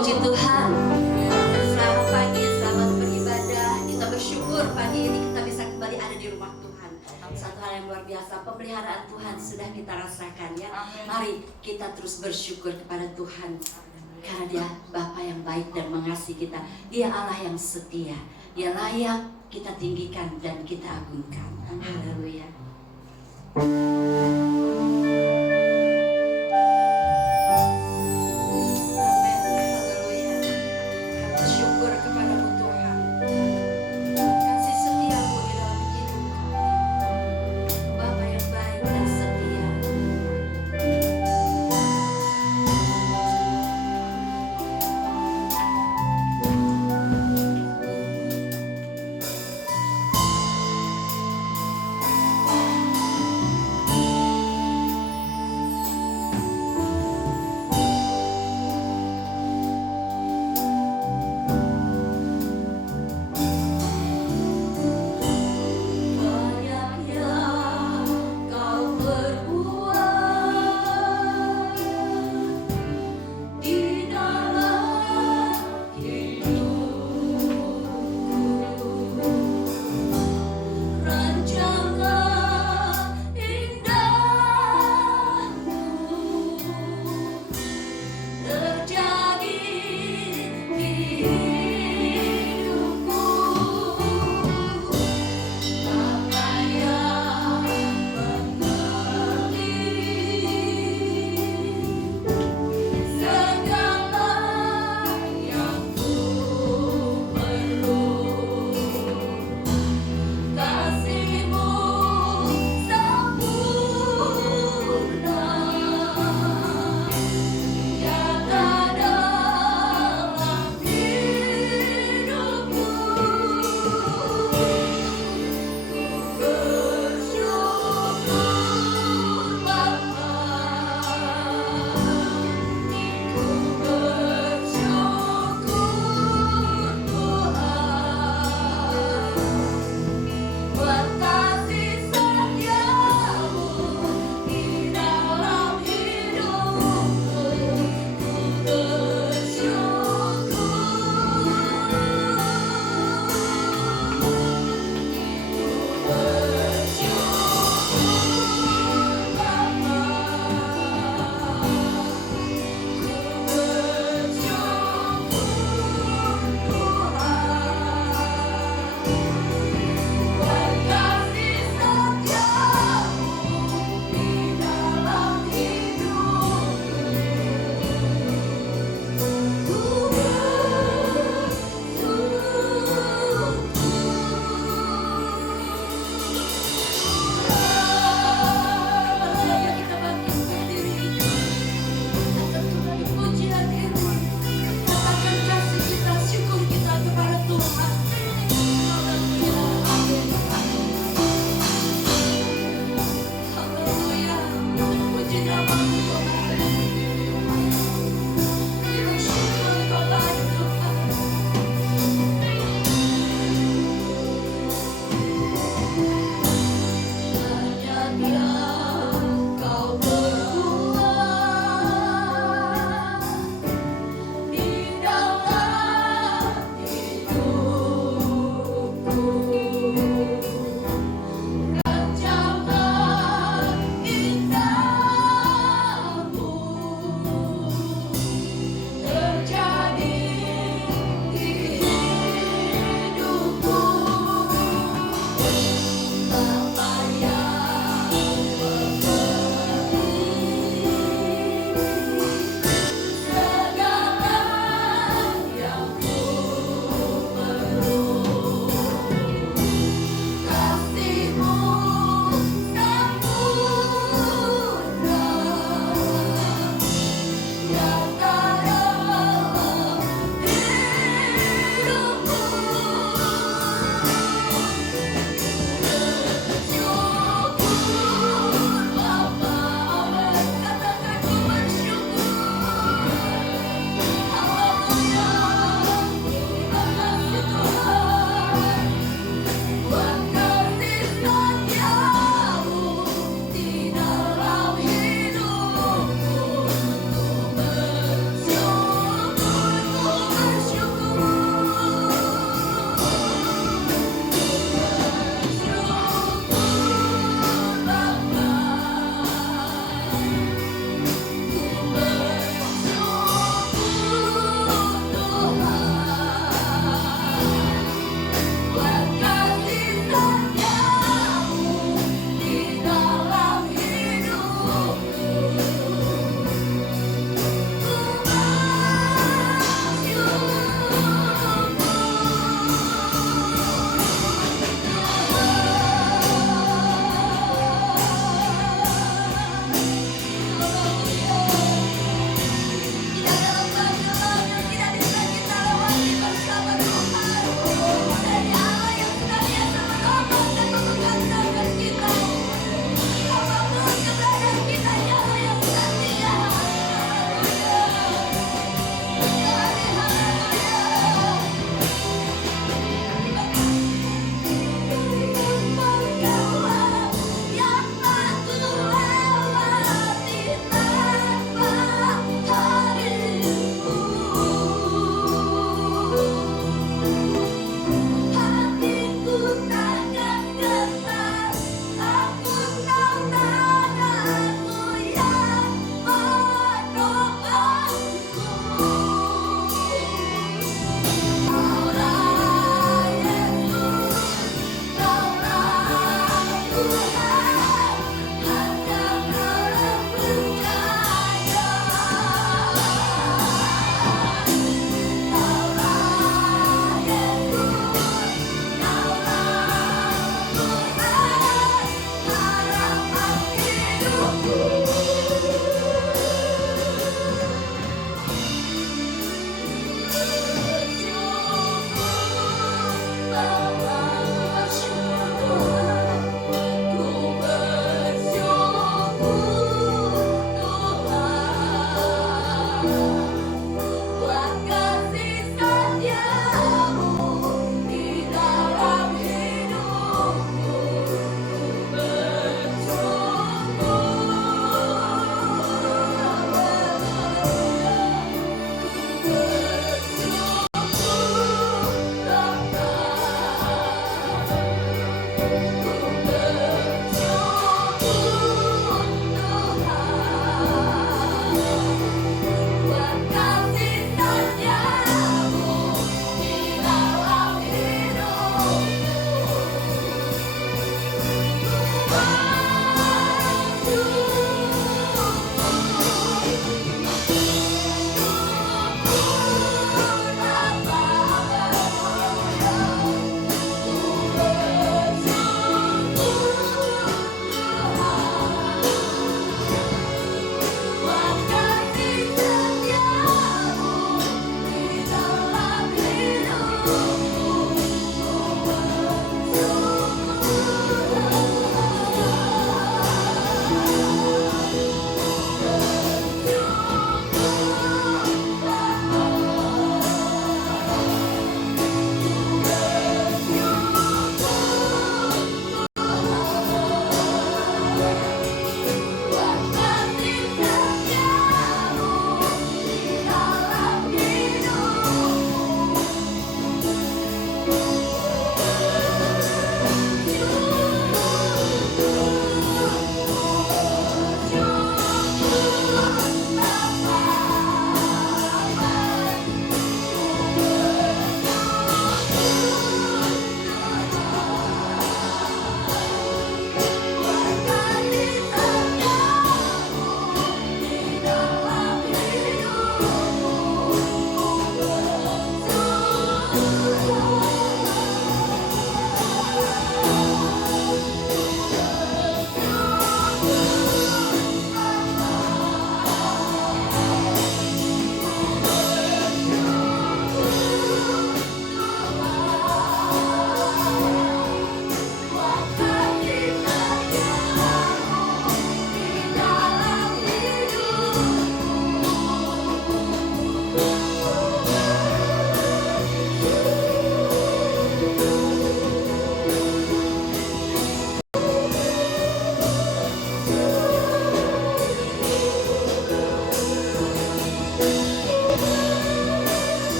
Puji Tuhan. Selamat pagi, selamat beribadah. Kita bersyukur pagi ini kita bisa kembali ada di rumah Tuhan. Satu hal yang luar biasa, pemeliharaan Tuhan sudah kita rasakan ya. Mari kita terus bersyukur kepada Tuhan. Karena Dia Bapa yang baik dan mengasihi kita. Dia Allah yang setia. Dia layak kita tinggikan dan kita agungkan. Haleluya.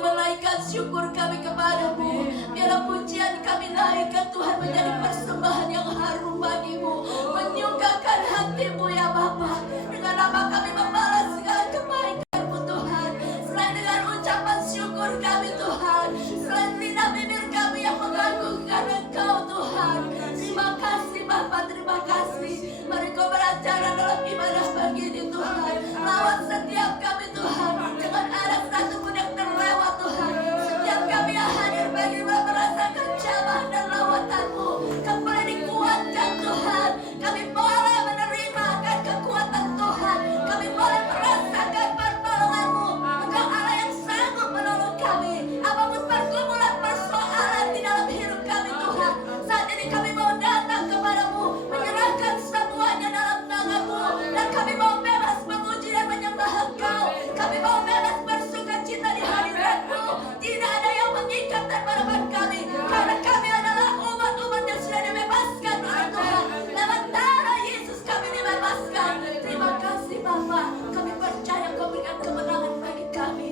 menaikkan syukur kami kepadamu. Biarlah pujian kami naikkan Tuhan menjadi persembahan yang harum bagimu, menyukakan hatimu ya Bapa. Dengan apa kami membalas segala kebaikan-Mu Tuhan, selain dengan ucapan syukur kami Tuhan, selain lidah bibir kami yang mengagungkan Engkau Tuhan. Terima kasih Bapa, terima kasih. Mari Kau beracara dalam ibadah pagi ini Tuhan. Lawat setiap kami Tuhan, jangan ada satu pun yang terlewat Tuhan. Setiap kami yang hadir pagi ini merasakan jamaah dan lawatan-Mu kembali dikuatkan Tuhan. Kami boleh menerima akan kekuatan Tuhan. Kami boleh merasakan pertolongan-Mu. Engkau Allah yang sanggup menolong kami apapun pergumulan persoalan di dalam hidup kami Tuhan. Saat ini kami mau datang kepadamu, menyerahkan semuanya dalam tangan-Mu, dan kami mau bebas memuji dan menyembah Engkau. Kami mau bebas bersuka cita di hadirat-Mu. Tidak ada yang mengikat dan menekan kami, karena kami adalah umat-umat yang sudah dibebaskan oleh Tuhan. Lewat darah Yesus kami dibebaskan. Terima kasih Bapa. Kami percaya Kau berikan kemenangan bagi kami.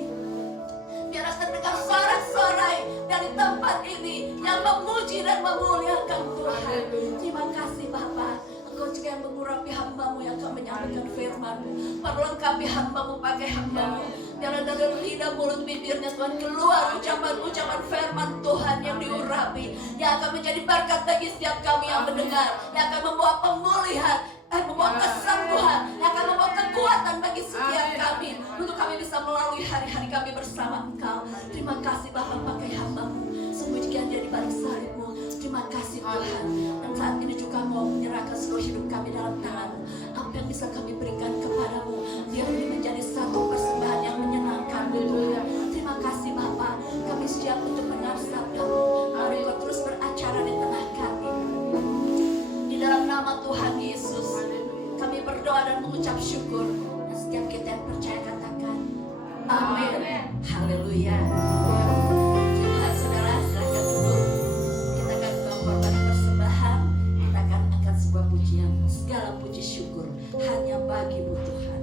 Biarlah terdengar sorak-sorai dari tempat ini yang memuji dan memuliakan Tuhan. Terima kasih Bapa. Engkau juga yang mengurapi hamba-Mu yang akan menyampaikan firman-Mu. Perlengkapi hamba-Mu, pakai hamba-Mu. Biarlah dari lidah mulut bibirnya Tuhan keluar ucapan-ucapan firman Tuhan yang diurapi, yang akan menjadi berkat bagi setiap kami yang mendengar, yang akan membawa pemulihan, membawa kesembuhan, yang akan membawa kekuatan bagi setiap kami, untuk kami bisa melalui hari-hari kami bersama Engkau. Terima kasih Bapa, pakai hamba-Mu, sembunyikan dia di balik salib-Mu. Terima kasih Tuhan. Dan saat ini juga mau menyerahkan seluruh hidup kami dalam tangan-Mu. Apa yang bisa kami berikan kepadamu, biar ini menjadi satu persembahan yang menyenangkan Tuhan. Terima kasih Bapa. Kami siap untuk mendengar sabda-Mu. Mari Kau terus beracara di tengah kami. Di dalam nama Tuhan Yesus kami berdoa dan mengucap syukur. Dan setiap kita yang percaya katakan amin. Haleluya. Tuhan saudara, silakan duduk. Kita akan mengorbankan persembahan. Kita akan angkat sebuah pujian. Segala puji syukur hanya bagi-Mu Tuhan.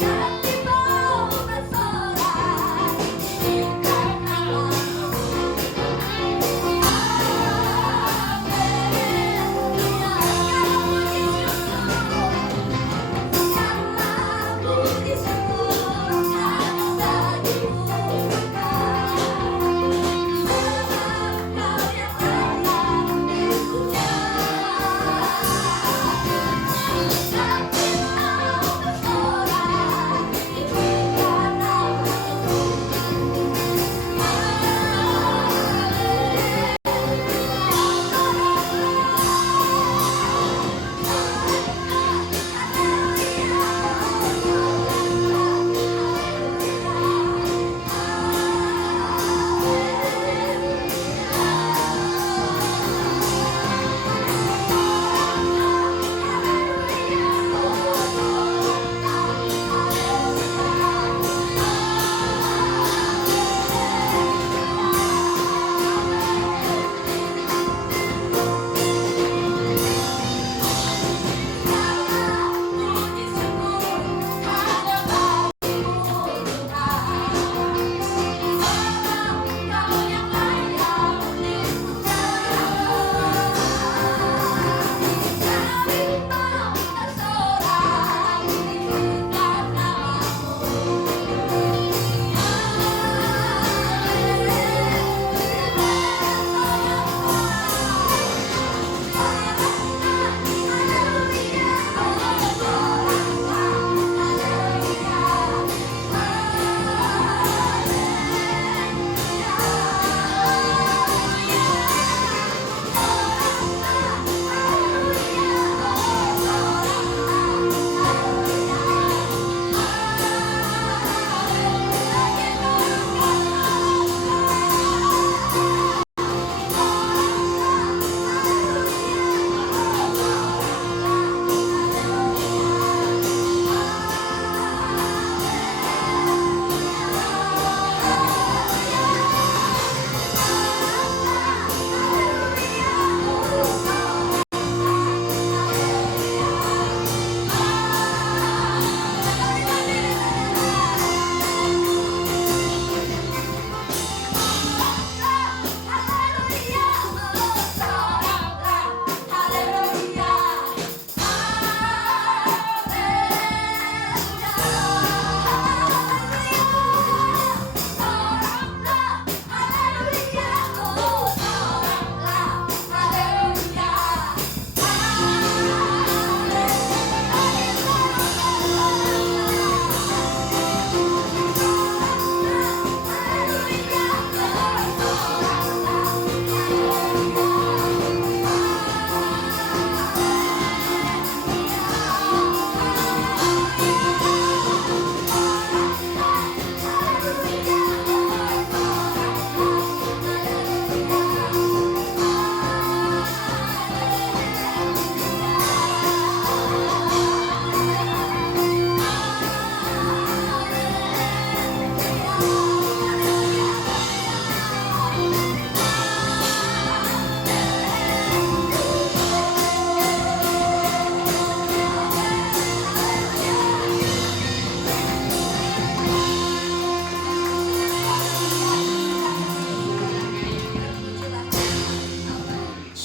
Yeah.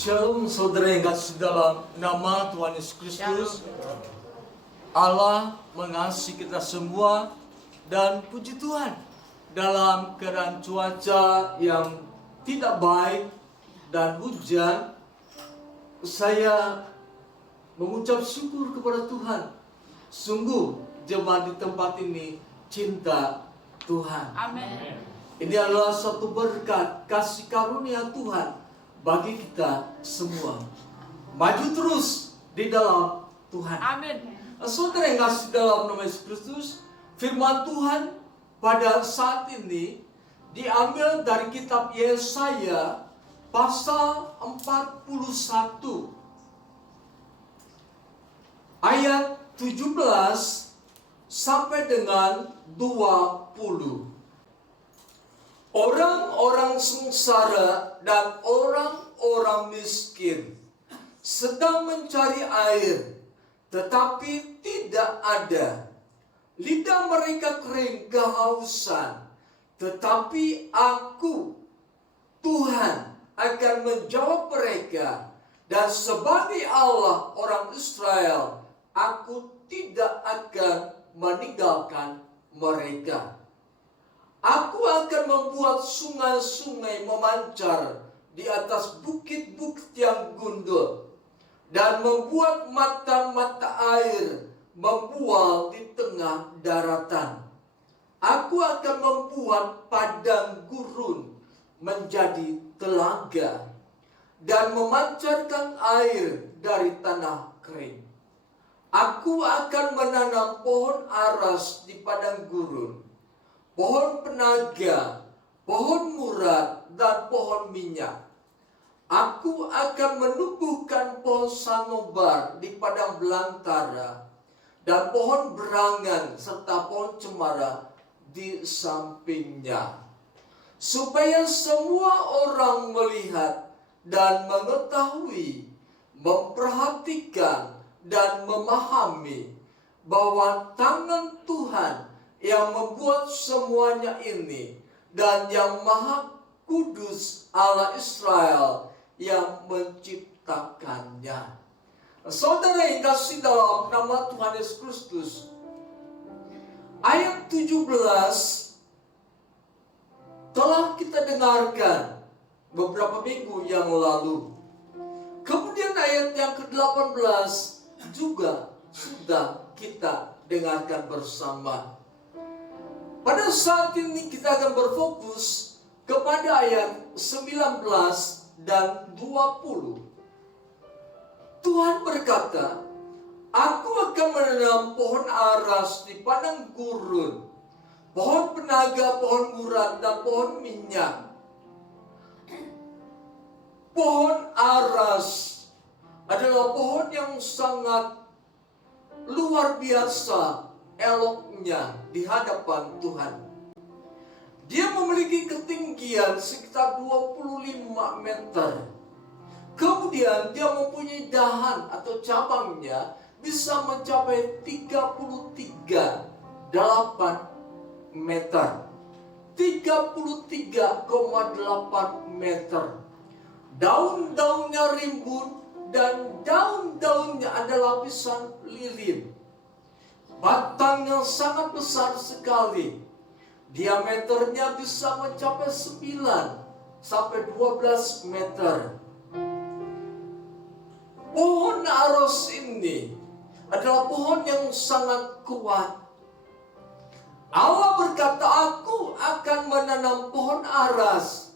Shalom saudara yang kasih dalam nama Tuhan Yesus Kristus. Allah mengasihi kita semua dan puji Tuhan, dalam keadaan cuaca yang tidak baik dan hujan, saya mengucap syukur kepada Tuhan. Sungguh jemaat di tempat ini cinta Tuhan. Amin. Ini adalah suatu berkat kasih karunia Tuhan bagi kita semua. Maju terus di dalam Tuhan. Amin. Saudara yang kasih dalam nama Yesus Kristus, firman Tuhan pada saat ini diambil dari kitab Yesaya pasal 41 ayat 17 sampai dengan 20. Orang-orang sengsara dan orang-orang miskin sedang mencari air, tetapi tidak ada. Lidah mereka kering kehausan, tetapi Aku, Tuhan, akan menjawab mereka. Dan sebagai Allah orang Israel, Aku tidak akan meninggalkan mereka. Aku akan membuat sungai-sungai memancar di atas bukit-bukit yang gundul, dan membuat mata-mata air membual di tengah daratan. Aku akan membuat padang gurun menjadi telaga, dan memancarkan air dari tanah kering. Aku akan menanam pohon aras di padang gurun, pohon penaga, pohon murad, dan pohon minyak. Aku akan menumbuhkan pohon sanobar di padang belantara, dan pohon berangan serta pohon cemara di sampingnya, supaya semua orang melihat dan mengetahui, memperhatikan dan memahami bahwa tangan Tuhan yang membuat semuanya ini, dan yang Maha Kudus Allah Israel yang menciptakannya. Saudara yang kasih dalam nama Tuhan Yesus Kristus, ayat 17 telah kita dengarkan beberapa minggu yang lalu. Kemudian ayat yang ke-18 juga sudah kita dengarkan bersama. Pada saat ini kita akan berfokus kepada ayat 19 dan 20. Tuhan berkata, Aku akan menanam pohon aras di padang gurun, pohon penaga, pohon murad, dan pohon minyak. Pohon aras adalah pohon yang sangat luar biasa eloknya di hadapan Tuhan. Dia memiliki ketinggian sekitar 25 meter. Kemudian dia mempunyai dahan atau cabangnya bisa mencapai 33,8 meter. 33,8 meter. Daun-daunnya rimbun dan daun-daunnya ada lapisan lilin. Batang yang sangat besar sekali. Diameternya bisa mencapai 9 sampai 12 meter. Pohon aros ini adalah pohon yang sangat kuat. Allah berkata, Aku akan menanam pohon aras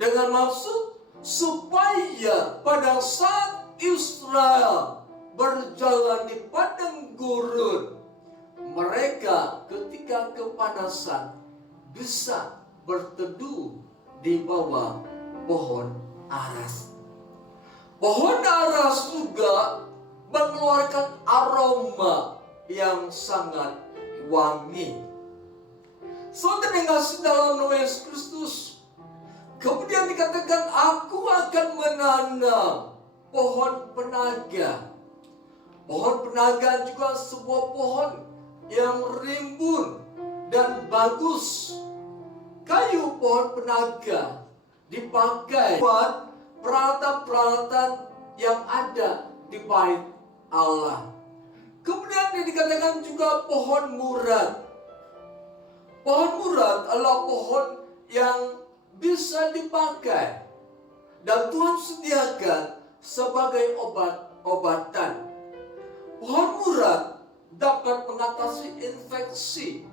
dengan maksud supaya pada saat Israel berjalan di padang gurun, mereka ketika kepanasan bisa berteduh di bawah pohon aras. Pohon aras juga mengeluarkan aroma yang sangat wangi. Saudara yang kasih dalam nama Yesus Kristus, kemudian dikatakan, Aku akan menanam pohon penaga. Pohon penaga juga sebuah pohon yang rimbun dan bagus. Kayu pohon penaga dipakai buat peralatan-peralatan yang ada di bait Allah. Kemudian dikatakan juga pohon murad. Pohon murad adalah pohon yang bisa dipakai dan Tuhan sediakan sebagai obat-obatan. Pohon murad dapat mengatasi infeksi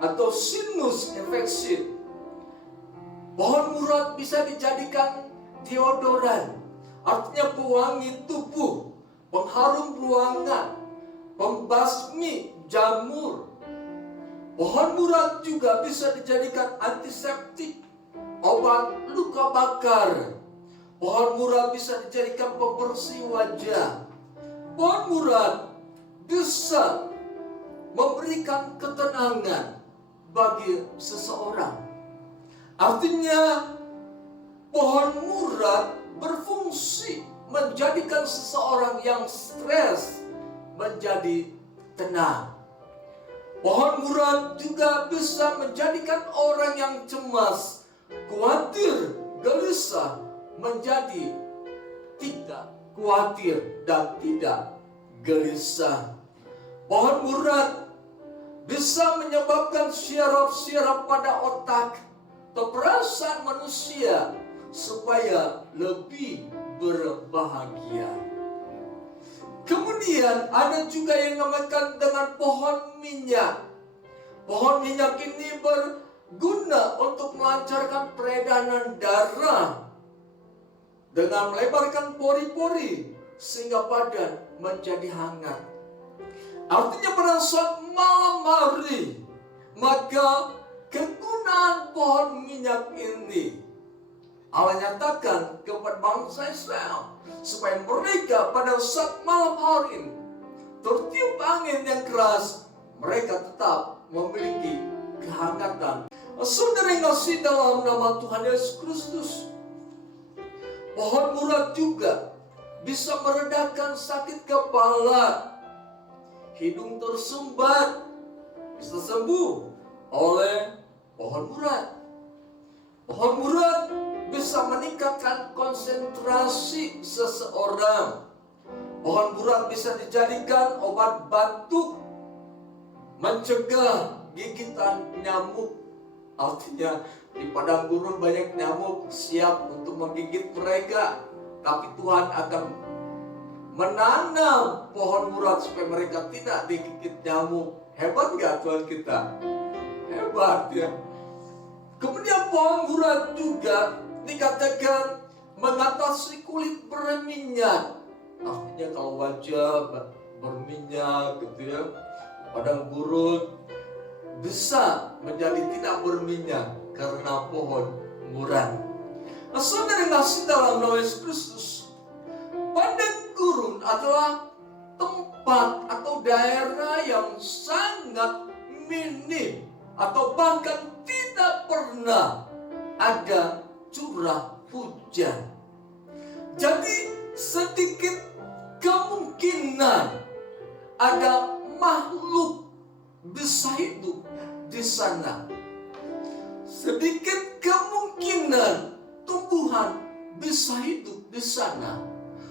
atau sinus infeksi. Pohon murad bisa dijadikan deodoran, artinya pewangi tubuh, pengharum ruangan, pembasmi jamur. Pohon murad juga bisa dijadikan antiseptik, obat luka bakar. Pohon murad bisa dijadikan pembersih wajah. Pohon murad bisa memberikan ketenangan bagi seseorang. Artinya pohon murad berfungsi menjadikan seseorang yang stres menjadi tenang. Pohon murad juga bisa menjadikan orang yang cemas, khawatir, gelisah menjadi tidak khawatir dan tidak gelisah. Pohon murad bisa menyebabkan syaraf-syaraf pada otak atau perasaan manusia supaya lebih berbahagia. Kemudian ada juga yang dinamakan dengan pohon minyak. Pohon minyak ini berguna untuk melancarkan peredaran darah dengan melebarkan pori-pori sehingga badan menjadi hangat. Artinya pada saat malam hari, maka kegunaan pohon minyak ini Allah nyatakan kepada bangsa Israel supaya mereka pada saat malam hari tertiup angin yang keras, mereka tetap memiliki kehangatan. Saudara yang kasih dalam nama Tuhan Yesus Kristus, pohon murad juga bisa meredakan sakit kepala, hidung tersumbat, bisa sembuh oleh pohon murad. Pohon murad bisa meningkatkan konsentrasi seseorang. Pohon murad bisa dijadikan obat batuk, mencegah gigitan nyamuk. Artinya di padang gurun banyak nyamuk siap untuk menggigit mereka, tapi Tuhan akan menanam pohon murad supaya mereka tidak digigit nyamuk. Hebat gak Tuhan kita? Hebat ya. Kemudian pohon murad juga dikatakan mengatasi kulit berminyak. Artinya kalau wajah berminyak gitu ya, padang gurun bisa menjadi tidak berminyak karena pohon murad. Nah, saudara yang kasih dalam nama Yesus Kristus, padang gurun adalah tempat atau daerah yang sangat minim atau bahkan tidak pernah ada curah hujan. Jadi sedikit kemungkinan ada makhluk bisa hidup di sana. Sedikit kemungkinan tumbuhan bisa hidup di sana.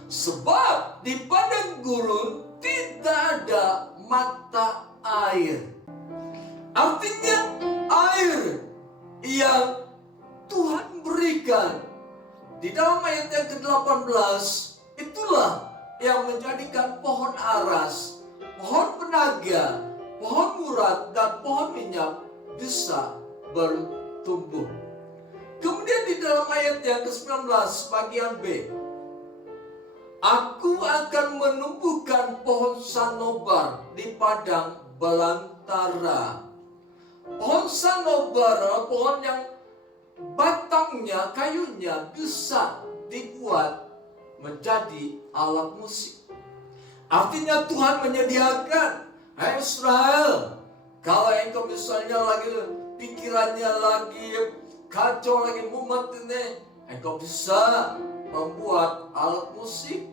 Sebab di padang gurun tidak ada mata air. Artinya air yang Tuhan berikan di dalam ayat yang ke-18 itulah yang menjadikan pohon aras, pohon penaga, pohon murad dan pohon minyak bisa bertumbuh. Kemudian di dalam ayat yang ke-19 bagian B, aku akan menumbuhkan pohon sanobar di padang belantara. Pohon sanobar adalah pohon yang batangnya, kayunya bisa dibuat menjadi alat musik. Artinya Tuhan menyediakan, hai Israel, kalau engkau misalnya lagi pikirannya lagi kacau, lagi mumet ini, engkau bisa membuat alat musik,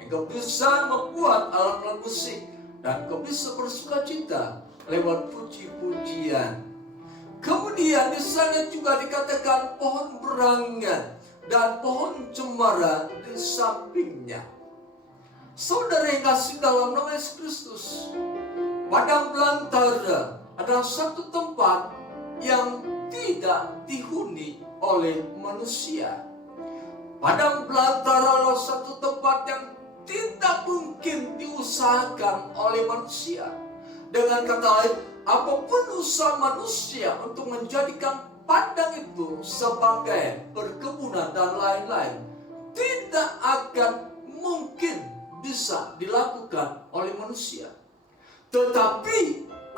engkau bisa membuat alat musik, dan engkau bisa bersukacita lewat puji-pujian. Kemudian di sana juga dikatakan pohon berangan. dan pohon cemara di sampingnya. Saudara yang kasih dalam nama Yesus Kristus, padang belantara adalah satu tempat yang tidak dihuni oleh manusia. Padang belantara adalah satu tempat yang tidak mungkin diusahakan oleh manusia. Dengan kata lain, apapun usaha manusia untuk menjadikan padang itu sebagai perkebunan dan lain-lain, tidak akan mungkin bisa dilakukan oleh manusia. Tetapi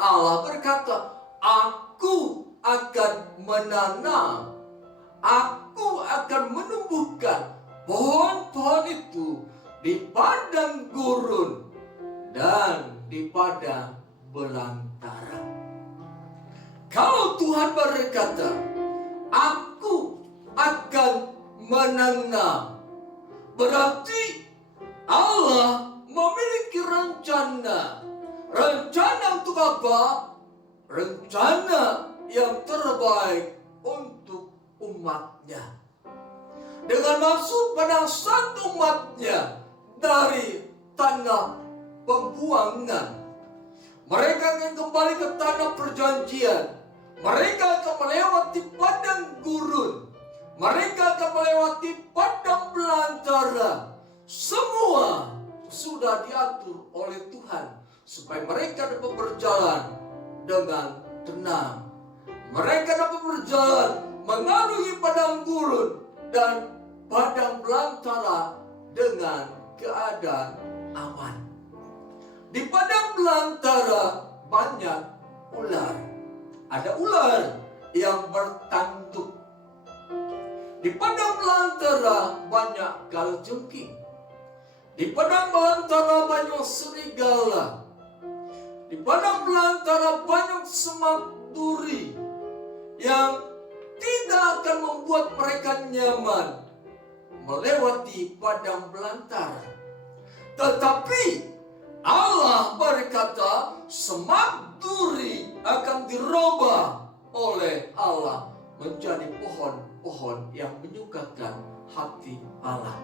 Allah berkata, aku akan menanam, aku akan menumbuhkan pohon-pohon itu di padang gurun dan di padang belantara. Kalau Tuhan berkata, aku akan menanam, berarti Allah memiliki rencana. Rencana untuk apa? Rencana yang terbaik untuk umatnya. Dengan maksud pada satu umatnya dari tanah pembuangan, mereka akan kembali ke tanah perjanjian. Mereka akan melewati padang gurun. Mereka akan melewati padang belantara. Semua sudah diatur oleh Tuhan supaya mereka dapat berjalan dengan tenang. Mereka dapat berjalan mengarungi padang gurun dan padang belantara dengan keadaan aman. Di padang belantara banyak ular. Ada ular yang bertanduk. Di padang belantara banyak kalajengking. Di padang belantara banyak serigala. Di padang belantara banyak semak duri yang tidak akan membuat mereka nyaman melewati padang belantara. Tetapi Allah berkata, semak duri akan dirubah oleh Allah menjadi pohon-pohon yang menyukakan hati Allah.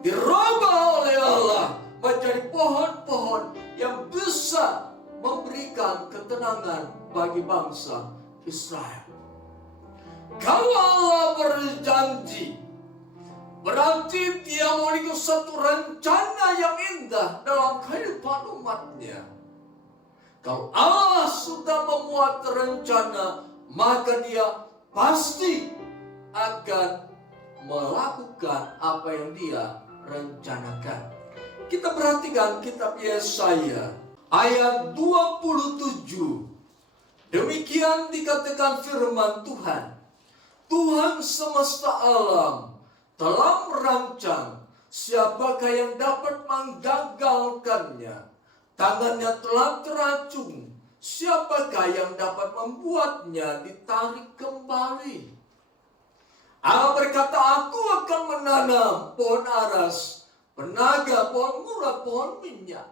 Dirubah oleh Allah menjadi pohon-pohon yang bisa memberikan ketenangan bagi bangsa Israel. Kalau Allah berjanji, berarti Dia memiliki satu rencana yang indah dalam kehidupan umatnya. Kalau Allah sudah memuat rencana, maka Dia pasti akan melakukan apa yang Dia rencanakan. Kita perhatikan kitab Yesaya ayat 27. Demikian dikatakan firman Tuhan. Tuhan semesta alam telah merancang, siapakah yang dapat menggagalkannya? Tangannya telah teracung, siapakah yang dapat membuatnya ditarik kembali? Allah berkata, aku akan menanam pohon aras, penaga, pohon murah, pohon minyak.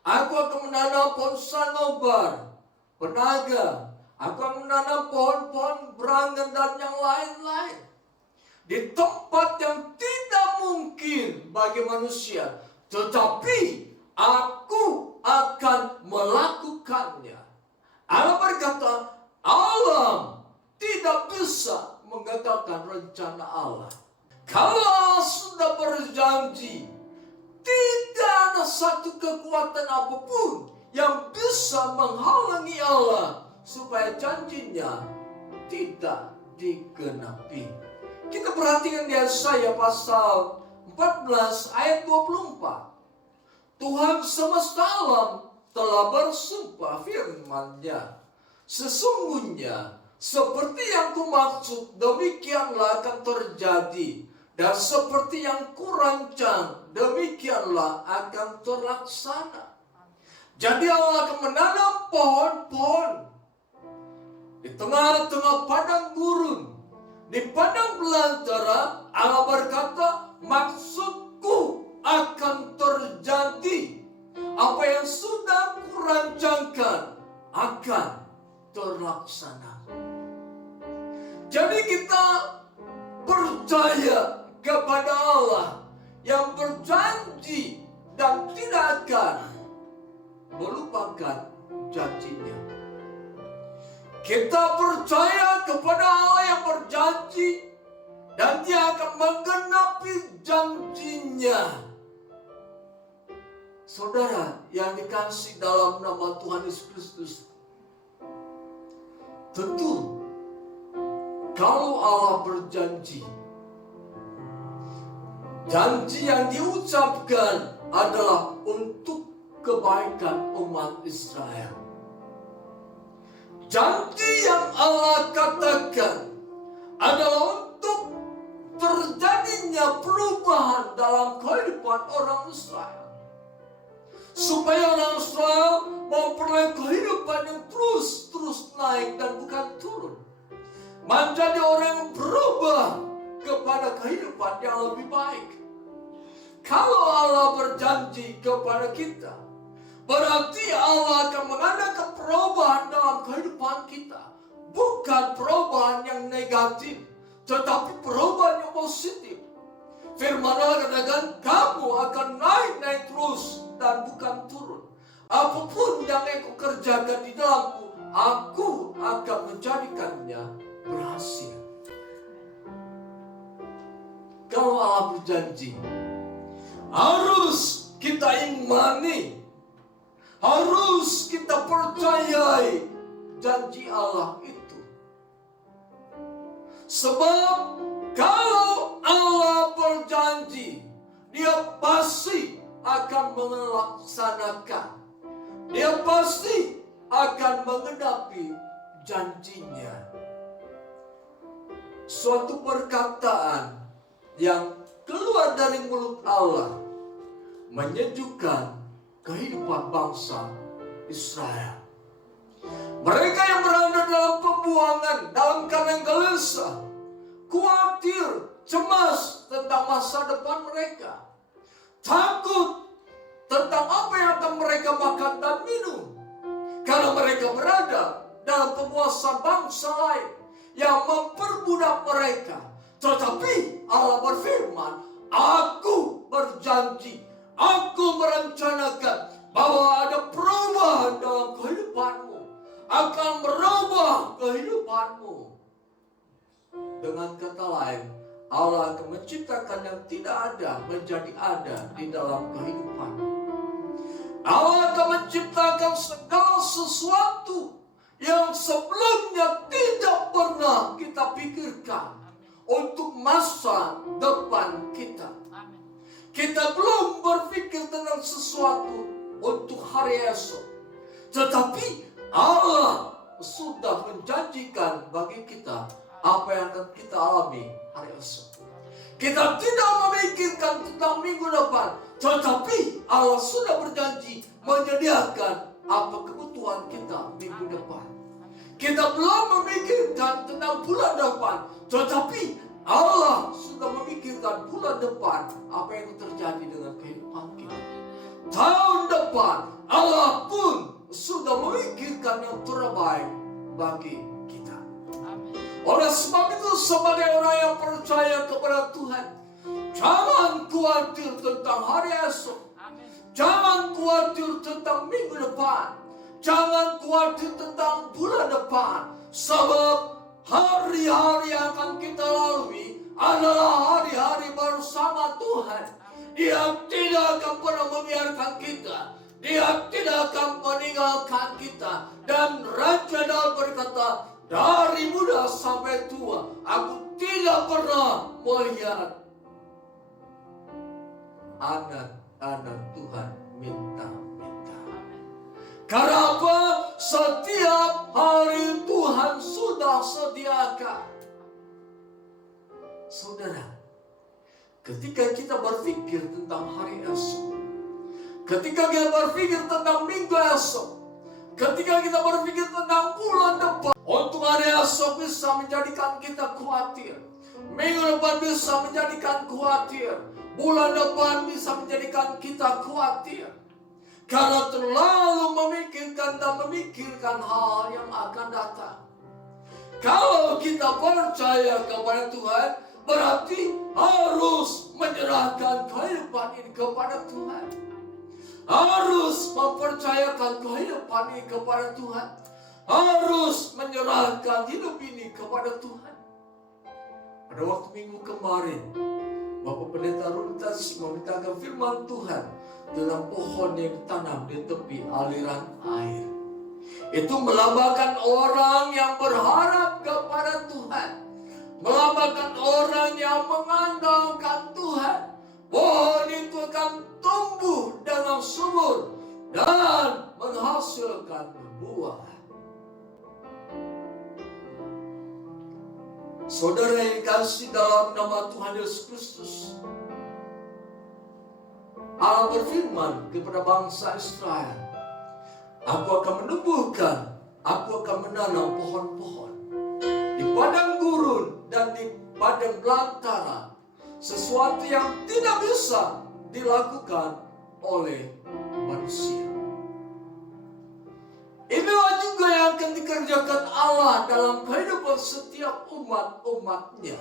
Aku akan menanam pohon sanobar, penaga. Aku akan menanam pohon-pohon berangan dan yang lain-lain. Di tempat yang tidak mungkin bagi manusia. Tetapi aku akan melakukannya. Allah berkata, alam tidak bisa menggagalkan rencana Allah. Kalau Allah sudah berjanji, tidak ada satu kekuatan apapun yang bisa menghalangi Allah supaya janjinya tidak digenapi. Kita perhatikan di Yesaya pasal 14 ayat 24. Tuhan semesta alam telah bersumpah firman-Nya, sesungguhnya seperti yang kumaksud demikianlah akan terjadi, dan seperti yang kurancang demikianlah akan terlaksana. Jadi Allah akan menanam pohon-pohon di tengah-tengah padang gurun, di padang belantara. Allah berkata, maksudku akan terjadi. Apa yang sudah kurancangkan akan terlaksana. Jadi kita berjalan percaya kepada Allah yang berjanji dan tidak akan melupakan janjinya. Kita percaya kepada Allah yang berjanji dan Dia akan menggenapi janjinya. Saudara yang dikasihi dalam nama Tuhan Yesus Kristus, tentu kalau Allah berjanji, janji yang diucapkan adalah untuk kebaikan umat Israel. Janji yang Allah katakan adalah untuk terjadinya perubahan dalam kehidupan orang Israel, supaya orang Israel memperoleh kehidupan yang terus naik dan bukan turun, menjadi orang yang berubah kepada kehidupan yang lebih baik. Kalau Allah berjanji kepada kita, berarti Allah akan mengadakan perubahan dalam kehidupan kita. Bukan perubahan yang negatif, tetapi perubahan yang positif. Firman Allah katakan, kamu akan naik terus dan bukan turun. Apapun yang engkau kerjakan di dalamku, aku akan menjadikannya berhasil. Kalau Allah berjanji, harus kita imani, harus kita percayai janji Allah itu. Sebab kalau Allah berjanji, Dia pasti akan melaksanakan. Dia pasti akan menggenapi janjinya. Suatu perkataan yang keluar dari mulut Allah menyejukkan kehidupan bangsa Israel. Mereka yang berada dalam pembuangan, dalam keadaan gelisah, khawatir, cemas tentang masa depan mereka, takut tentang apa yang akan mereka makan dan minum, karena mereka berada dalam penguasaan bangsa lain yang memperbudak mereka. Tetapi Allah berfirman, aku berjanji, aku merencanakan bahwa ada perubahan dalam kehidupanmu, akan merubah kehidupanmu. Dengan kata lain, Allah akan menciptakan yang tidak ada menjadi ada di dalam kehidupanmu. Allah akan menciptakan segala sesuatu yang sebelumnya tidak pernah kita pikirkan untuk masa depan kita. Kita belum berpikir tentang sesuatu untuk hari esok, tetapi Allah sudah menjanjikan bagi kita apa yang akan kita alami hari esok. Kita tidak memikirkan tentang minggu depan, tetapi Allah sudah berjanji menyediakan apa kebutuhan kita minggu depan. Kita belum memikirkan tentang bulan depan, tetapi Allah sudah memikirkan bulan depan, apa yang terjadi dengan kehidupan kita. Tahun depan Allah pun sudah memikirkan yang terbaik bagi kita. Oleh sebab itu, sebagai orang yang percaya kepada Tuhan, jangan khawatir tentang hari esok. Jangan khawatir tentang minggu depan. Jangan khawatir tentang bulan depan. Sebab hari-hari yang akan kita lalui adalah hari-hari bersama Tuhan. Dia tidak akan pernah membiarkan kita. Dia tidak akan meninggalkan kita. Dan Raja Daud berkata, dari muda sampai tua, aku tidak pernah melihat anak-anak Tuhan minta-minta. Karena apa? Setiap hari Tuhan sudah sediakan. Saudara, ketika kita berpikir tentang hari esok, ketika kita berpikir tentang minggu esok, ketika kita berpikir tentang bulan depan, untuk hari esok bisa menjadikan kita khawatir, minggu depan bisa menjadikan khawatir, bulan depan bisa menjadikan kita khawatir. Karena terlalu memikirkan dan memikirkan hal yang akan datang. Kalau kita percaya kepada Tuhan, berarti harus menyerahkan kehidupan ini kepada Tuhan. Harus mempercayakan kehidupan ini kepada Tuhan. Harus menyerahkan hidup ini kepada Tuhan. Pada waktu minggu kemarin, Bapak Pendeta Runtas memberitakan firman Tuhan tentang pohon yang ditanam di tepi aliran air. Itu melambangkan orang yang berharap kepada Tuhan, melambangkan orang yang mengandalkan Tuhan. Pohon itu akan tumbuh dengan subur dan menghasilkan buah. Saudara yang dikasihi dalam nama Tuhan Yesus Kristus, Allah berfirman kepada bangsa Israel, aku akan menumbuhkan, aku akan menanam pohon-pohon di padang gurun dan di padang belantara, sesuatu yang tidak bisa dilakukan oleh manusia. Inilah juga yang akan dikerjakan Allah dalam kehidupan setiap umat-umatnya.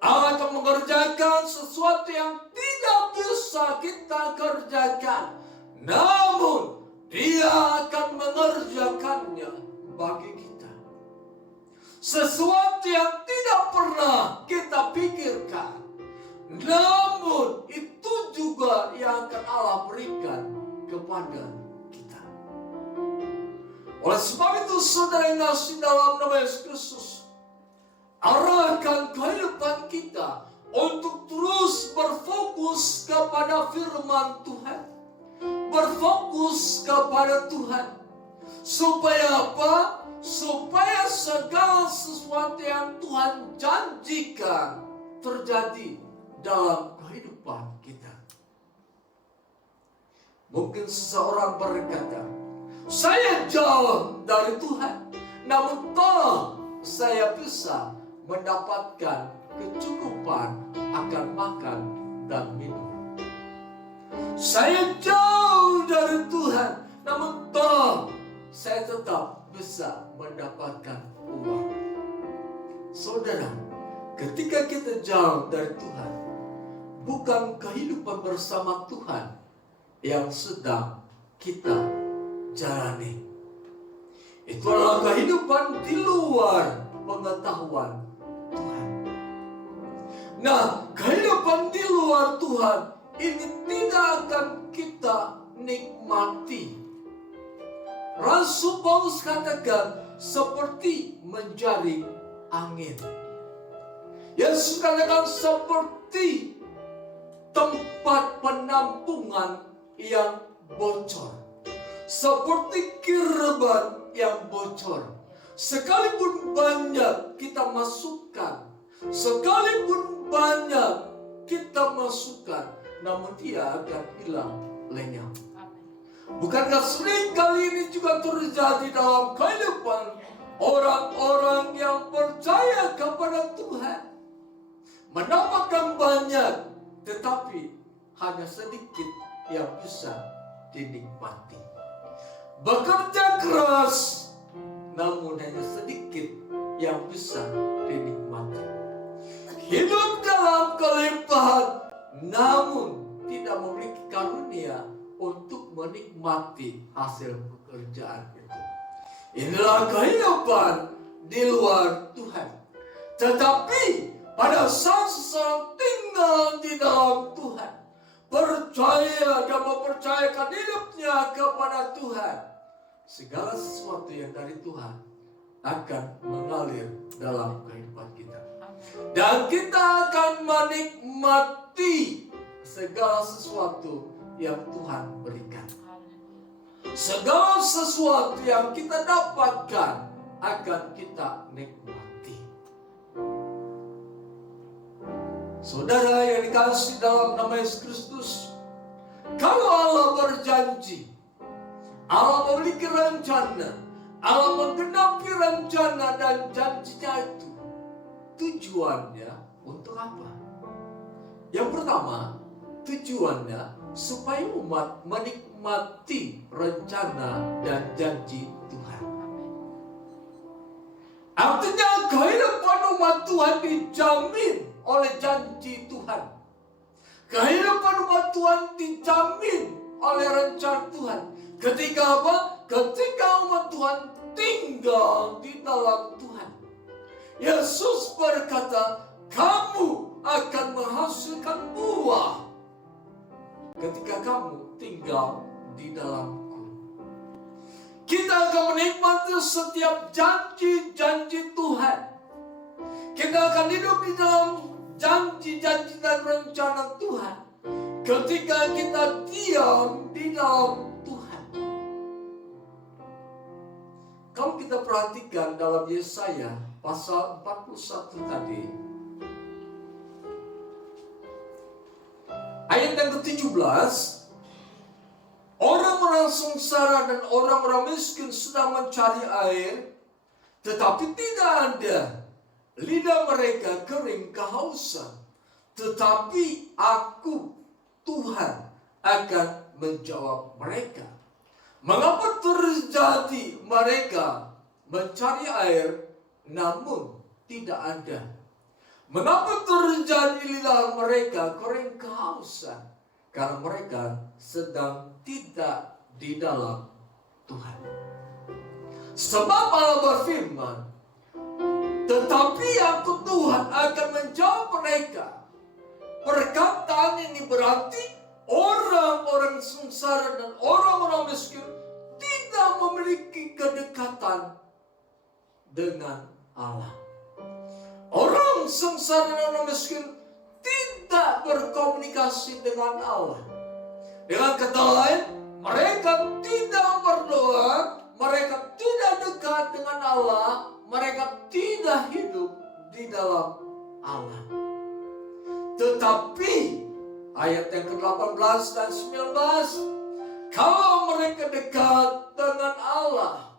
Allah akan mengerjakan sesuatu yang tidak bisa kita kerjakan, namun Dia akan mengerjakannya bagi kita. Sesuatu yang tidak pernah kita pikirkan, namun itu juga yang akan Allah berikan kepada kita. Oleh sebab itu, saudara yang kasih dalam nama Yesus Kristus, arahkan kehidupan kita untuk terus berfokus kepada firman Tuhan, berfokus kepada Tuhan. Supaya apa? Supaya segala sesuatu yang Tuhan janjikan terjadi dalam kehidupan kita. Mungkin seseorang berkata, saya jauh dari Tuhan, namun toh saya bisa mendapatkan kecukupan akan makan dan minum. Saya jauh dari Tuhan, namun toh saya tetap bisa mendapatkan uang. Saudara, ketika kita jauh dari Tuhan, bukan kehidupan bersama Tuhan yang sedang kita jalani. Itu adalah kehidupan di luar pengetahuan Tuhan. Nah, kehidupan di luar Tuhan ini tidak akan kita nikmati. Rasul Paulus katakan seperti menjaring angin. Yesus katakan seperti tempat penampungan yang bocor, seperti kirban yang bocor. Sekalipun banyak kita masukkan, sekalipun banyak kita masukkan, namun dia akan hilang lenyap. Bukankah sering kali ini juga terjadi dalam kehidupan orang-orang yang percaya kepada Tuhan? Mendapatkan banyak, tetapi hanya sedikit yang bisa dinikmati. Bekerja keras, namun hanya sedikit yang bisa dinikmati. Hidup dalam kelimpahan, namun tidak memiliki karunia untuk menikmati hasil pekerjaan itu. Inilah kehidupan di luar Tuhan. Tetapi pada saat seseorang tinggal di dalam Tuhan, percaya dan mempercayakan hidupnya kepada Tuhan, segala sesuatu yang dari Tuhan akan mengalir dalam kehidupan kita. Dan kita akan menikmati segala sesuatu yang Tuhan berikan. Segala sesuatu yang kita dapatkan akan kita nikmati. Saudara yang dikasihi dalam nama Yesus Kristus, kalau Allah berjanji, Allah memiliki rencana, Allah menggenapi rencana dan janjinya itu. Tujuannya untuk apa? Yang pertama, tujuannya supaya umat menikmati rencana dan janji Tuhan. Artinya kehidupan umat Tuhan dijamin oleh janji Tuhan. Kehidupan umat Tuhan dijamin oleh rencana Tuhan. Ketika apa? Ketika umat Tuhan tinggal di dalam Tuhan. Yesus berkata, kamu akan menghasilkan buah ketika kamu tinggal di dalamku. Kita akan menikmati setiap janji-janji Tuhan. Kita akan hidup di dalam janji-janji dan rencana Tuhan ketika kita diam di dalam Tuhan. Kalau kita perhatikan dalam Yesaya pasal 41 tadi, ayat yang ke-17, orang-orang sengsara dan orang-orang miskin sedang mencari air, tetapi tidak ada. Lidah mereka kering kehausan. Tetapi aku, Tuhan, akan menjawab mereka. Mengapa terjadi mereka mencari air, namun tidak ada? Mengapa terjadi lidah mereka kering kehausan? Karena mereka sedang tidak di dalam Tuhan. Sebab Allah berfirman, tetapi aku Tuhan akan menjawab mereka. Perkataan ini berarti orang-orang sengsara dan orang-orang miskin tidak memiliki kedekatan dengan Allah. Orang sengsara dan orang miskin tidak berkomunikasi dengan Allah. Dengan kata lain, mereka tidak berdoa, mereka tidak dekat dengan Allah, mereka tidak hidup di dalam Allah. Tetapi ayat yang ke-18 dan 19, kalau mereka dekat dengan Allah,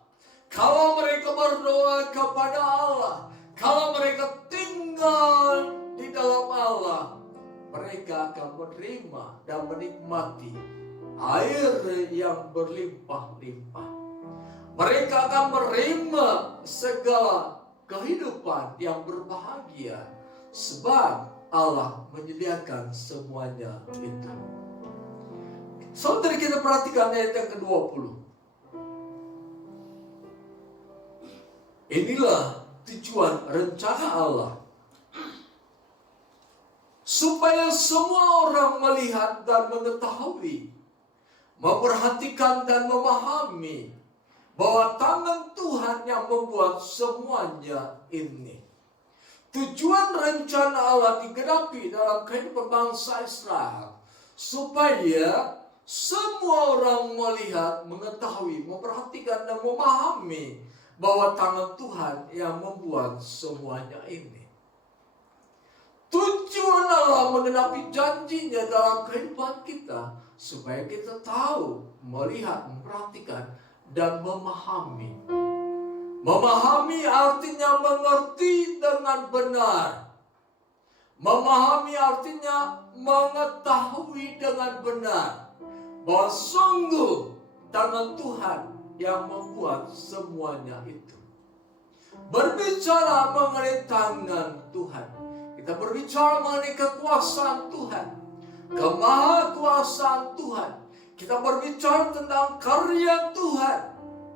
kalau mereka berdoa kepada Allah, kalau mereka tinggal di dalam Allah, mereka akan menerima dan menikmati air yang berlimpah-limpah. Mereka akan menerima segala kehidupan yang berbahagia, sebab Allah menyediakan semuanya itu. Saudara, kita perhatikan ayat yang ke-20. Inilah tujuan rencana Allah, supaya semua orang melihat dan mengetahui, memperhatikan dan memahami bahwa tangan Tuhan yang membuat semuanya ini. Tujuan rencana Allah digenapi dalam kehidupan bangsa Israel, supaya semua orang melihat, mengetahui, memperhatikan dan memahami bahwa tangan Tuhan yang membuat semuanya ini. Tujuan Allah menggenapi janjinya dalam kehidupan kita, supaya kita tahu, melihat, memperhatikan, dan memahami. Memahami artinya mengerti dengan benar. Memahami artinya mengetahui dengan benar bahwa sungguh tangan Tuhan yang membuat semuanya itu. Berbicara mengenai tangan Tuhan, kita berbicara mengenai kekuasaan Tuhan, kemahakuasaan Tuhan. Kita berbicara tentang karya Tuhan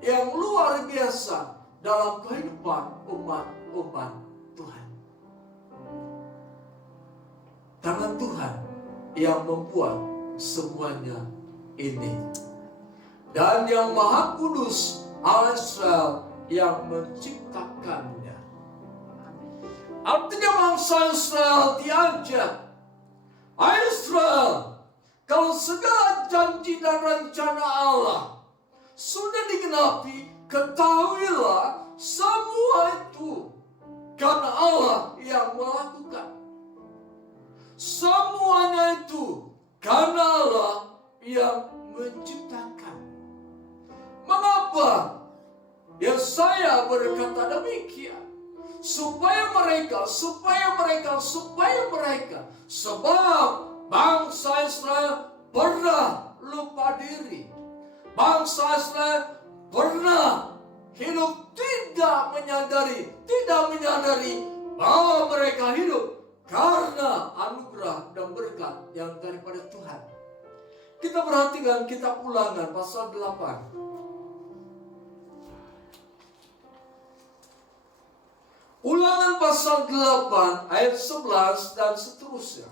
yang luar biasa dalam kehidupan umat-umat Tuhan. Tangan Tuhan yang membuat semuanya ini. Dan yang Maha Kudus Allah Israel yang menciptakannya. Artinya bangsa Israel diajak, Israel, kalau segala janji dan rencana Allah sudah digenapi, ketahuilah semua itu karena Allah yang melakukan. Semuanya itu karena Allah yang menciptakan. Mengapa Yesaya berkata demikian? Supaya mereka, sebab bangsa Israel pernah lupa diri. Bangsa Israel pernah hidup tidak menyadari bahwa mereka hidup karena anugerah dan berkat yang daripada Tuhan. Kita perhatikan kitab Ulangan pasal 8. Ulangan pasal 8 ayat 11 dan seterusnya.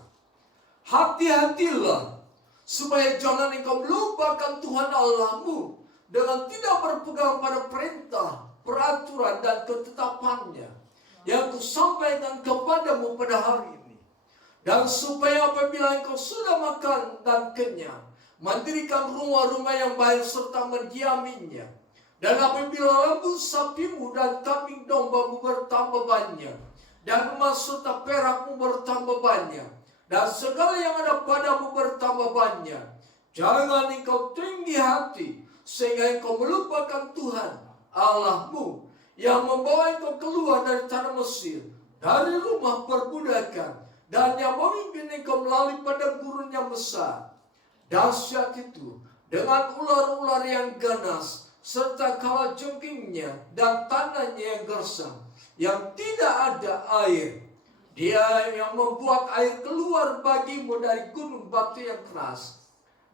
Hati-hatilah supaya jangan engkau melupakan Tuhan Allahmu dengan tidak berpegang pada perintah, peraturan dan ketetapannya yang kusampaikan kepadamu pada hari ini. Dan supaya apabila engkau sudah makan dan kenyang, mendirikan rumah-rumah yang baik serta mendiaminya. Dan apabila lembu sapimu dan kambing dombamu bertambah banyak, dan emas serta perakmu bertambah banyak, dan segala yang ada padamu bertambah banyak, jangan engkau tinggi hati, sehingga engkau melupakan Tuhan Allahmu, yang membawa engkau keluar dari tanah Mesir, dari rumah perbudakan, dan yang memimpin engkau melalui padang gurun yang besar. Dahsyat itu, dengan ular-ular yang ganas, serta kalajengkingnya dan tanahnya yang gersang, yang tidak ada air. Dia yang membuat air keluar bagimu dari gunung batu yang keras,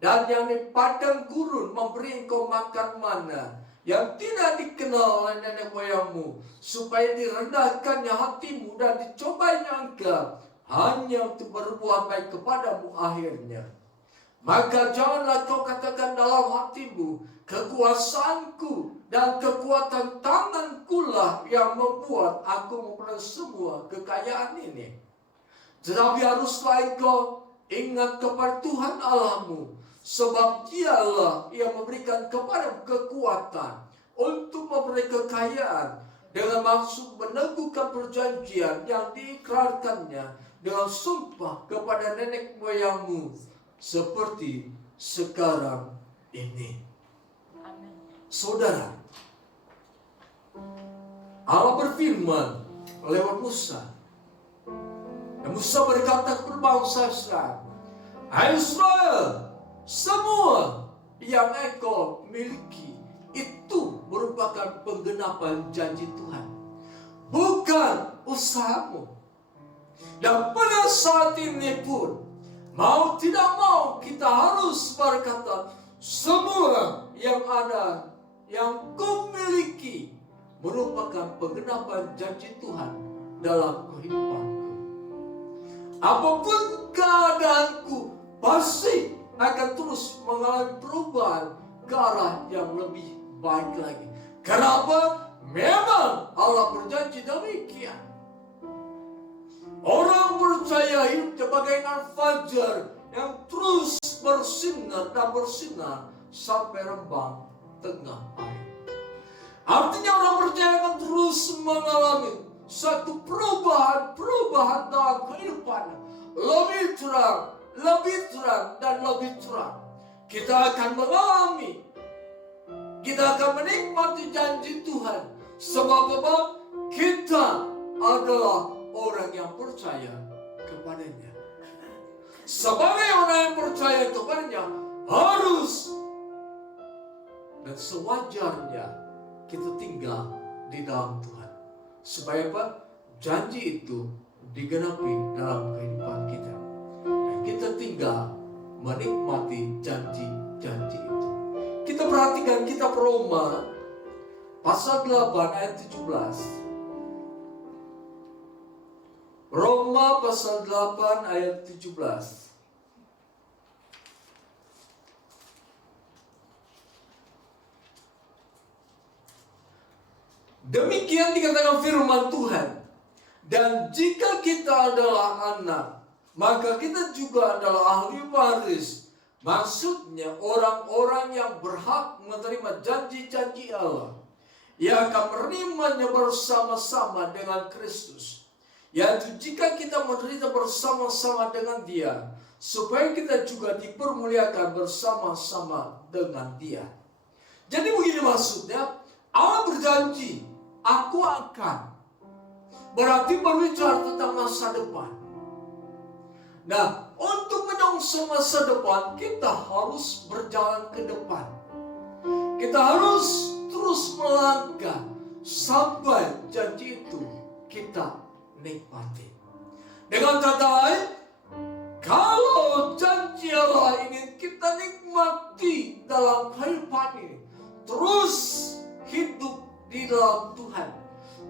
dan yang di padang gurun memberi engkau makan mana yang tidak dikenal oleh nenek moyangmu, supaya direndahkannya hatimu dan dicobanya engkau hanya untuk berbuat baik kepadamu akhirnya. Maka janganlah kau katakan dalam hatimu, kekuasaanku dan kekuatan tangankulah yang membuat aku memperoleh semua kekayaan ini. Tetapi haruslah engkau ingat kepada Tuhan Allahmu, sebab Dialah yang memberikan kepadamu kekuatan untuk memperoleh kekayaan, dengan maksud meneguhkan perjanjian yang diikrarkannya dengan sumpah kepada nenek moyangmu, seperti sekarang ini. Amin. Saudara, Allah berfirman lewat Musa. Dan Musa berkata kepada bangsa Israel, "Hai Israel, semua yang engkau miliki itu merupakan penggenapan janji Tuhan, bukan usahamu. Dan pada saat ini pun, mau tidak mau kita harus berkata, semua yang ada, yang kumiliki merupakan penggenapan janji Tuhan dalam kehidupanku. Apapun keadaanku, pasti akan terus mengalami perubahan ke arah yang lebih baik lagi. Kenapa? Memang Allah berjanji demikian. Orang percaya hidup bagaikan fajar yang terus bersinar dan bersinar sampai rembang tengah air. Artinya orang percaya akan terus mengalami satu perubahan dalam kehidupannya. Lebih terang dan lebih terang. Kita akan mengalami, kita akan menikmati janji Tuhan. Sebab apa? Kita adalah orang yang percaya kepadanya. Sebagai orang yang percaya kepadanya, harus dan sewajarnya kita tinggal di dalam Tuhan. Supaya apa? Janji itu digenapi dalam kehidupan kita. Dan kita tinggal menikmati janji-janji itu. Kita perhatikan kitab Roma pasal 8 ayat 17. Roma pasal 8 ayat 17. Demikian dikatakan firman Tuhan. Dan jika kita adalah anak, maka kita juga adalah ahli waris. Maksudnya orang-orang yang berhak menerima janji-janji Allah, yang akan menerimanya bersama-sama dengan Kristus. Yaitu jika kita menderita bersama-sama dengan Dia, supaya kita juga dipermuliakan bersama-sama dengan Dia. Jadi begini maksudnya, Allah berjanji, aku akan. Berarti berbicara tentang masa depan. Nah, untuk menyongsong masa depan, kita harus berjalan ke depan. Kita harus terus melangkah sampai janji itu kita nikmati. Dengan kata lain, kalau janji Allah ingin kita nikmati dalam kehidupan ini, terus hidup di dalam Tuhan,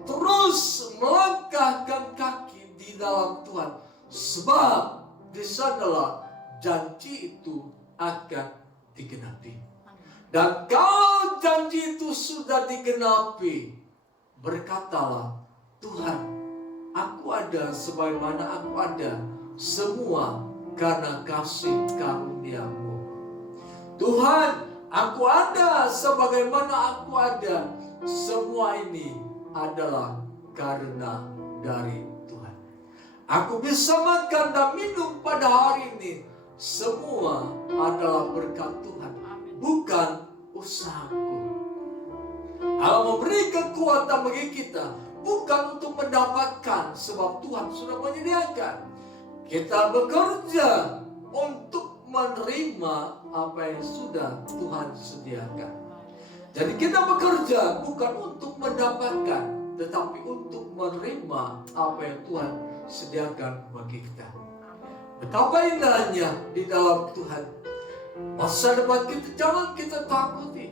terus melangkahkan kaki di dalam Tuhan, sebab di sanalah janji itu akan digenapi. Dan kalau janji itu sudah digenapi, berkatalah, Tuhan, aku ada sebagaimana aku ada, semua karena kasih karunia-Mu. Tuhan, aku ada sebagaimana aku ada, semua ini adalah karena dari Tuhan. Aku bisa makan dan minum pada hari ini, semua adalah berkat Tuhan, bukan usahaku. Allah memberi kekuatan bagi kita, bukan untuk mendapatkan, sebab Tuhan sudah menyediakan. Kita bekerja untuk menerima apa yang sudah Tuhan sediakan. Jadi kita bekerja bukan untuk mendapatkan, tetapi untuk menerima apa yang Tuhan sediakan bagi kita. Betapa indahnya di dalam Tuhan. Masa depan kita jangan kita takuti.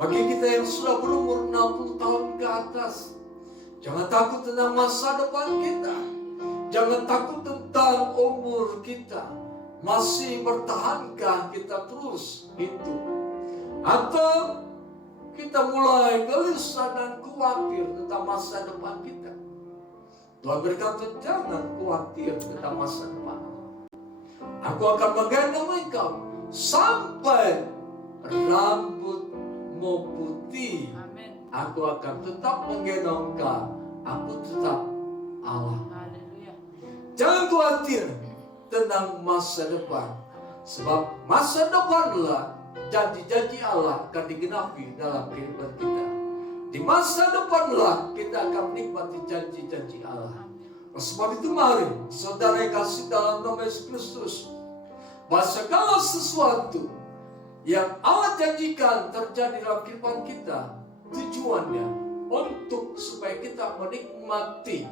Bagi kita yang sudah berumur 60 tahun ke atas, jangan takut tentang masa depan kita. Jangan takut tentang umur kita. Masih bertahankah kita terus hidup? Atau kita mulai gelisah dan khawatir tentang masa depan kita? Tuhan berkata, jangan khawatir tentang masa depan. Aku akan menggendong engkau sampai rambutmu putih. Aku akan tetap menggendong engkau. Aku tetap Allah. Jangan khawatir tentang masa depan, sebab masa depanlah janji-janji Allah akan digenapi dalam kehidupan kita. Di masa depanlah kita akan menikmati janji-janji Allah. Sebab itu mari saudara yang kasih dalam nama Yesus Kristus, bahwa segala sesuatu yang Allah janjikan terjadi dalam kehidupan kita, tujuannya untuk supaya kita menikmati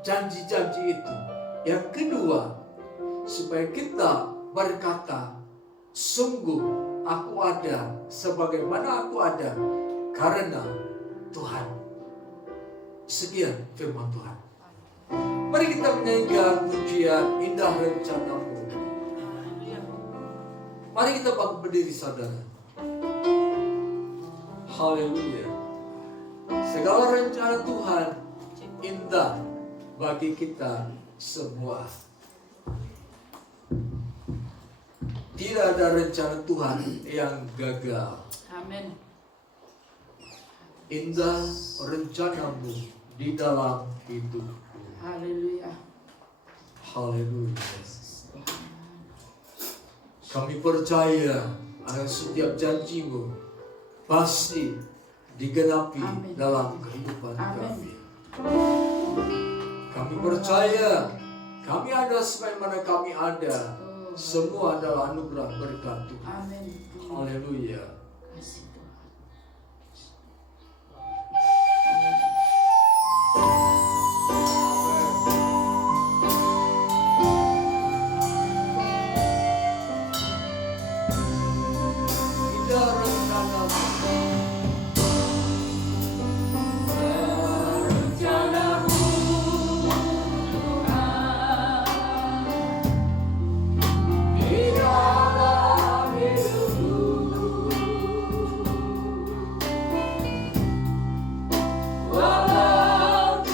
janji-janji itu. Yang kedua, supaya kita berkata, sungguh aku ada sebagaimana aku ada karena Tuhan. Sekian firman Tuhan. Mari kita menyanyikan pujian Indah Rencana-Mu. Mari kita berdiri saudara. Haleluya. Segala rencana Tuhan indah bagi kita semua. Tidak ada rencana Tuhan yang gagal. Amin. Indah rencana-Mu di dalam hidupku. Haleluya. Haleluya. Kami percaya akan setiap janji-Mu pasti digenapi dalam kehidupan kami. Kami percaya kami ada sebagaimana kami ada. Semua adalah anugerah berkat Tuhan. Haleluya. Walau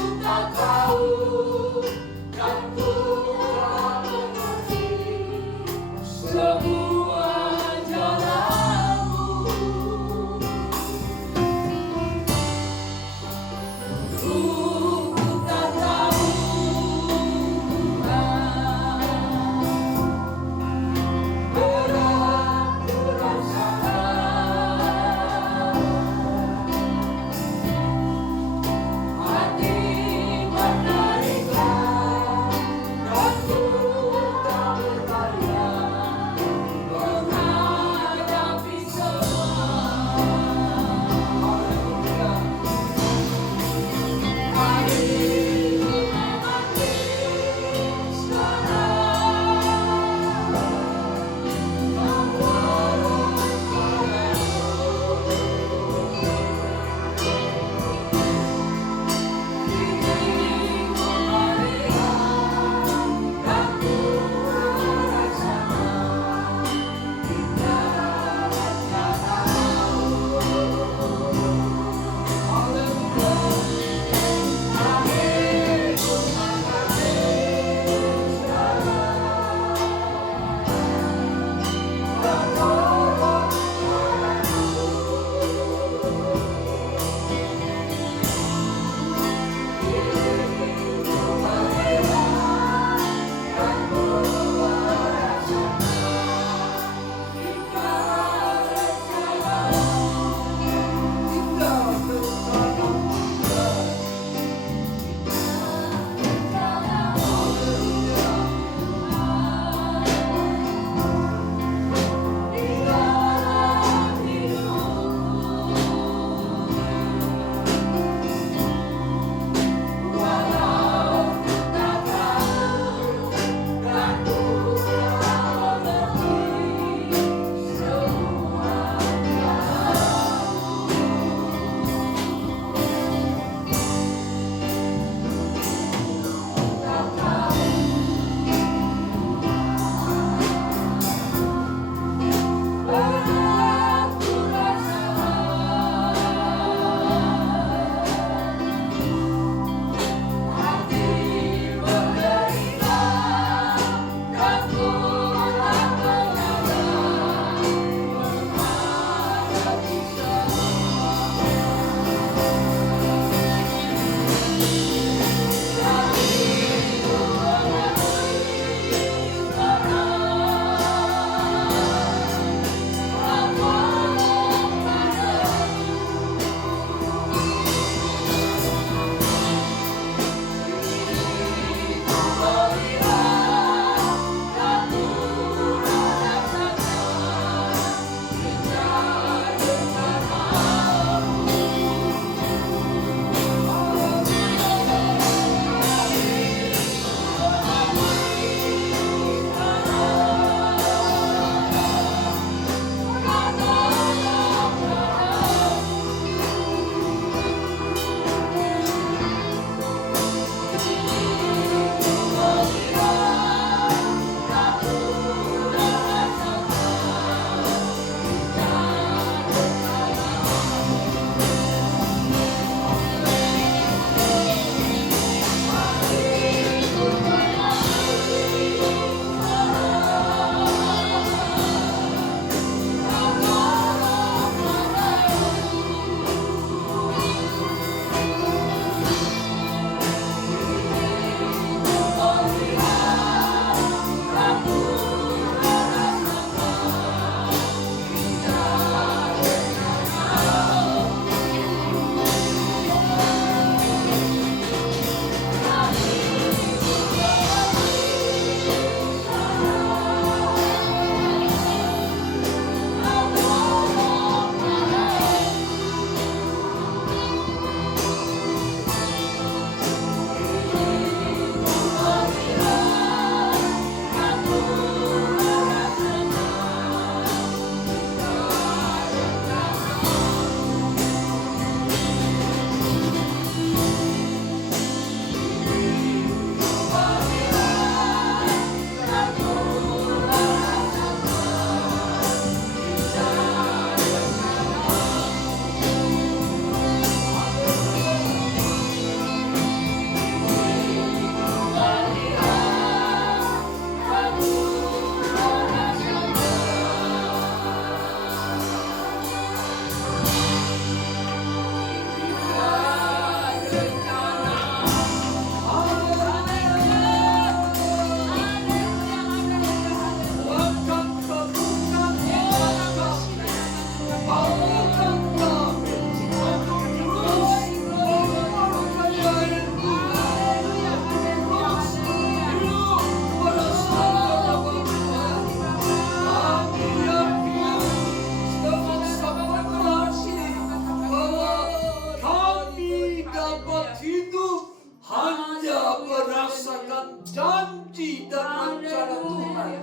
janji dan rencana Tuhan.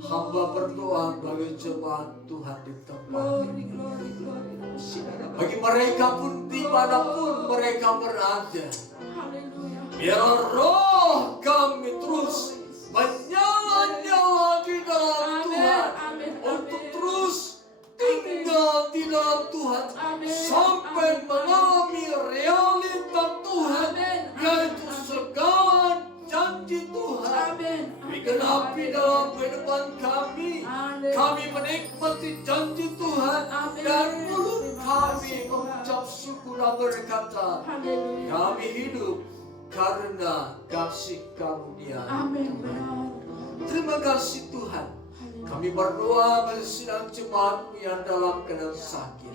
Hamba berdoa bagi jemaat Tuhan di tempat ini. Bagi mereka pun dimanapun mereka berada. Biar roh kami terus menyala-nyala di dalam Tuhan. Untuk terus tinggal di dalam Tuhan. Sampai mengalami realita Tuhan. Yaitu segala janji Tuhan digenapi dalam kehidupan kami. Kami menikmati janji Tuhan. Dan mulut kami mengucap syukur dan berkata, kami hidup karena kasih karunia Tuhan. Terima kasih Tuhan. Kami berdoa bagi sidang jemaat yang dalam keadaan sakit,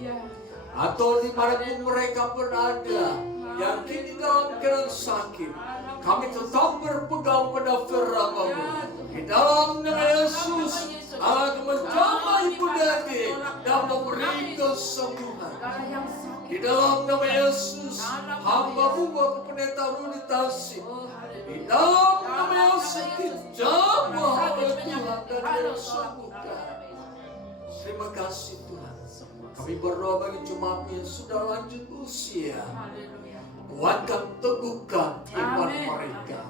atau dimanapun mereka berada, yang kini dalam keadaan sakit. Kami tetap berpegang pada firman-Mu. Di dalam nama Yesus, Allah menjamah ibu dadi dan memberi kesembuhan. Di dalam nama Yesus, hamba-Mu Bapak Pendeta Rudi Tasik. Di dalam nama Yesus, dijamah oleh Tuhan dan disembuhkan. Terima kasih Tuhan. Kami berdoa bagi jemaat yang sudah lanjut usia. Kuatkan, teguhkan iman mereka.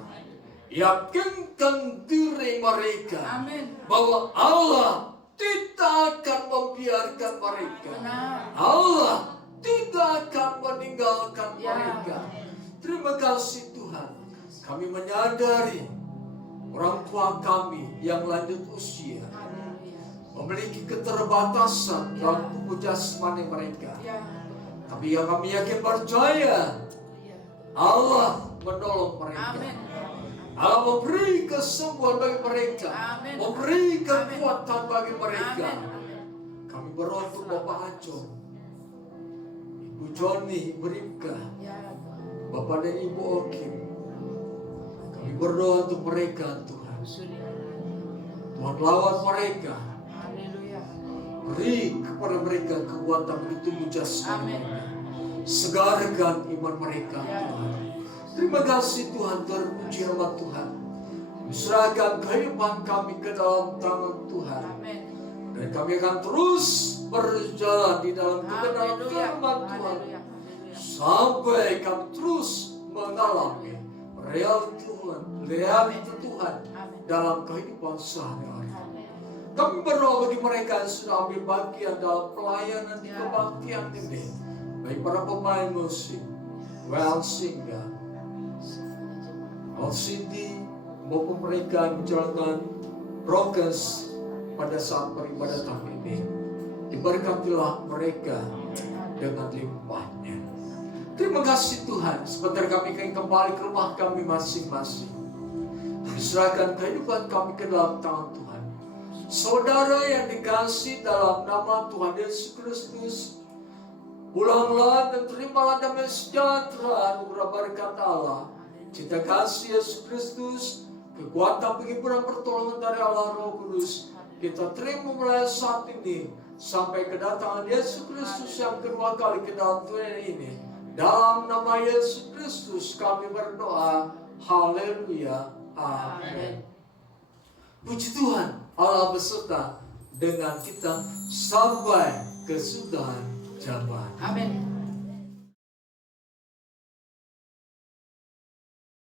Yakinkan diri mereka bahwa Allah tidak akan membiarkan mereka. Allah tidak akan meninggalkan mereka. Terima kasih Tuhan. Kami menyadari orang tua kami yang lanjut usia memiliki keterbatasan dalam tubuh jasmani mereka. Tapi yang kami yakin percaya, Allah menolong mereka. Allah memberi kesembuhan bagi mereka. Memberi kekuatan bagi mereka. Kami berdoa untuk Bapak Aco, Ibu Joni, Ibu Ripka, Bapak dan Ibu Okim. Kami berdoa untuk mereka Tuhan. Tuhan lawan mereka. Beri kepada mereka kekuatan begitu jasmani mereka. Segarkan iman mereka Tuhan. Terima kasih Tuhan, terpuji nama Tuhan. Serahkan kehidupan kami ke dalam tangan Tuhan. Dan kami akan terus berjalan di dalam kebenaran firman Tuhan. Sampai kami terus mengalami realita Tuhan dalam kehidupan sehari-hari. Kami berdoa bagi mereka yang sudah ambil bagian dalam pelayanan di kebaktian ini. Baik para pemain musik, well singer, LCD, maupun mereka yang menjalankan broadcast pada saat peribadatan ini. Diberkatilah mereka dengan limpahnya. Terima kasih Tuhan. Sebentar kami akan kembali ke rumah kami masing-masing. Diserahkan kehidupan kami ke dalam tangan Tuhan. Saudara yang dikasih dalam nama Tuhan Yesus Kristus, pulanglah dan terimalah damai sejahtera anugerah berkat Allah, cinta kasih Yesus Kristus, kekuatan penghiburan pertolongan dari Allah Roh Kudus. Kita terima mulai saat ini sampai kedatangan Yesus Kristus yang kedua kali ke dalam dunia ini. Dalam nama Yesus Kristus kami berdoa. Haleluya. Amin. Puji Tuhan, Allah beserta dengan kita sampai kesudahan zaman. Amin.